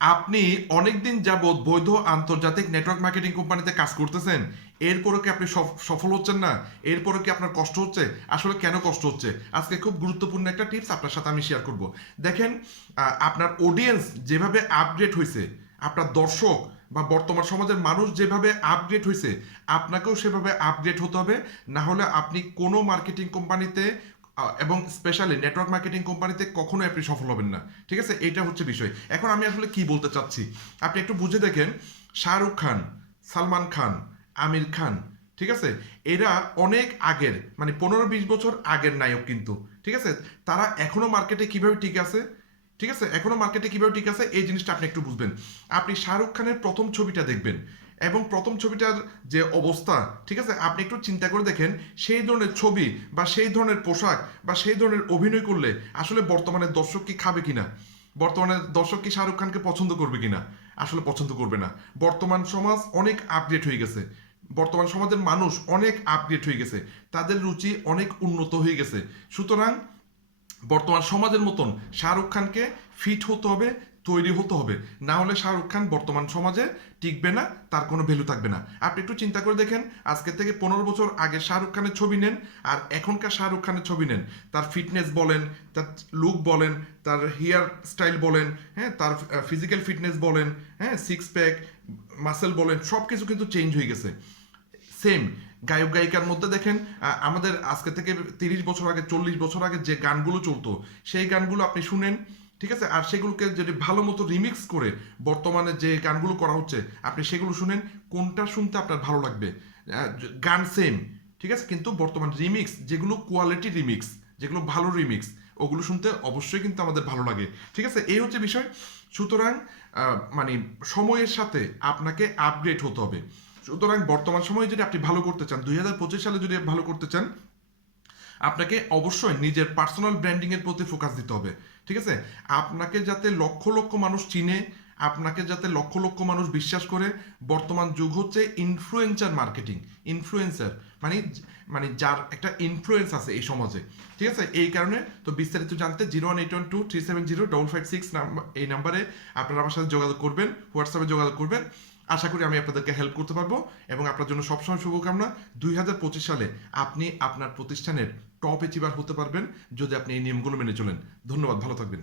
আপনি অনেকদিন যাবৎ বৈধ আন্তর্জাতিক নেটওয়ার্ক মার্কেটিং কোম্পানিতে কাজ করতেছেন, এরপরও কি আপনি সফল হচ্ছেন না? এরপরও কি আপনার কষ্ট হচ্ছে? আসলে কেন কষ্ট হচ্ছে? আজকে খুব গুরুত্বপূর্ণ একটা টিপস আপনার সাথে আমি শেয়ার করব। দেখেন, আপনার অডিয়েন্স যেভাবে আপডেট হয়েছে, আপনার দর্শক বা বর্তমান সমাজের মানুষ যেভাবে আপডেট হয়েছে, আপনাকেও সেভাবে আপডেট হতে হবে। না হলে আপনি কোনো মার্কেটিং কোম্পানিতে এবং স্পেশালি নেটওয়ার্ক মার্কেটিং কোম্পানিতে কখনোই আপনি সফল হবেন না। ঠিক আছে, এইটা হচ্ছে বিষয়। এখন আমি আসলে কি বলতে চাচ্ছি, আপনি একটু বুঝে দেখেন। শাহরুখ খান, সালমান খান, আমির খান, ঠিক আছে, এরা অনেক আগের, মানে 15-20 বছর আগের নায়ক কিন্তু। ঠিক আছে, তারা এখনো মার্কেটে কিভাবে টিকে আছে, ঠিক আছে, এখনো মার্কেটে কিভাবে ঠিক আছে, এই জিনিসটা আপনি একটু বুঝবেন। আপনি শাহরুখ খানের প্রথম ছবিটা দেখবেন এবং প্রথম ছবিটার যে অবস্থা, ঠিক আছে, আপনি একটু চিন্তা করে দেখেন, সেই ধরনের ছবি বা সেই ধরনের পোশাক বা সেই ধরনের অভিনয় করলে আসলে বর্তমানে দর্শক কি খাবে কিনা, বর্তমানে দর্শক কি শাহরুখ খানকে পছন্দ করবে কিনা? আসলে পছন্দ করবে না। বর্তমান সমাজ অনেক আপডেট হয়ে গেছে, বর্তমান সমাজের মানুষ অনেক আপডেট হয়ে গেছে, তাদের রুচি অনেক উন্নত হয়ে গেছে। সুতরাং বর্তমান সমাজের মতন শাহরুখ খানকে ফিট হতে হবে, তৈরি হতে হবে। না হলে শাহরুখ খান বর্তমান সমাজে টিকবে না, তার কোনো ভ্যালু থাকবে না। আপনি একটু চিন্তা করে দেখেন, আজকে থেকে 15 বছর আগে শাহরুখ খানের ছবি নেন আর এখনকার শাহরুখ খানের ছবি নেন, তার ফিটনেস বলেন, তার লুক বলেন, তার হেয়ার স্টাইল বলেন, হ্যাঁ, তার ফিজিক্যাল ফিটনেস বলেন, হ্যাঁ, সিক্স প্যাক, মাসেল বলেন, সব কিছু কিন্তু চেঞ্জ হয়ে গেছে। সেম গায়ক গায়িকার মধ্যে দেখেন, আমাদের আজকে থেকে 30 বছর আগে, 40 বছর আগে যে গানগুলো চলতো, সেই গানগুলো আপনি শুনেন, ঠিক আছে, আর সেগুলোকে যদি ভালো মতো রিমিক্স করে বর্তমানে যে গানগুলো করা হচ্ছে আপনি সেগুলো শুনেন, কোনটা শুনতে আপনার ভালো লাগবে? গান সেম, ঠিক আছে, কিন্তু বর্তমান রিমিক্স যেগুলো কোয়ালিটি রিমিক্স, যেগুলো ভালো রিমিক্স, ওগুলো শুনতে অবশ্যই কিন্তু আমাদের ভালো লাগে। ঠিক আছে, এই হচ্ছে বিষয়। সুতরাং মানে সময়ের সাথে আপনাকে আপডেট হতে হবে। সুতরাং বর্তমান সময়ে যদি আপনি ভালো করতে চান, 2025 সালে যদি ভালো করতে চান, আপনাকে অবশ্যই নিজের পার্সোনাল ব্র্যান্ডিং এর প্রতি ফোকাস দিতে হবে। ঠিক আছে, আপনাকে যাতে লক্ষ লক্ষ মানুষ চিনে, আপনাকে যাতে লক্ষ লক্ষ মানুষ বিশ্বাস করে। বর্তমান যুগ হচ্ছে ইনফ্লুয়েন্সার মার্কেটিং। ইনফ্লুয়েন্সার মানে মানে যার একটা ইনফ্লুয়েন্স আছে এই সমাজে। ঠিক আছে, এই কারণে তো বিস্তারিত জানতে 01812370556 এই নাম্বারে আপনারা আমার সাথে যোগাযোগ করবেন, হোয়াটসঅ্যাপে যোগাযোগ করবেন। আশা করি আমি আপনাদেরকে হেল্প করতে পারবো এবং আপনার জন্য সবসময় শুভকামনা। 2025 সালে আপনি আপনার প্রতিষ্ঠানের টপ অ্যাচিভার হতে পারবেন যদি আপনি এই নিয়মগুলো মেনে চলেন। ধন্যবাদ, ভালো থাকবেন।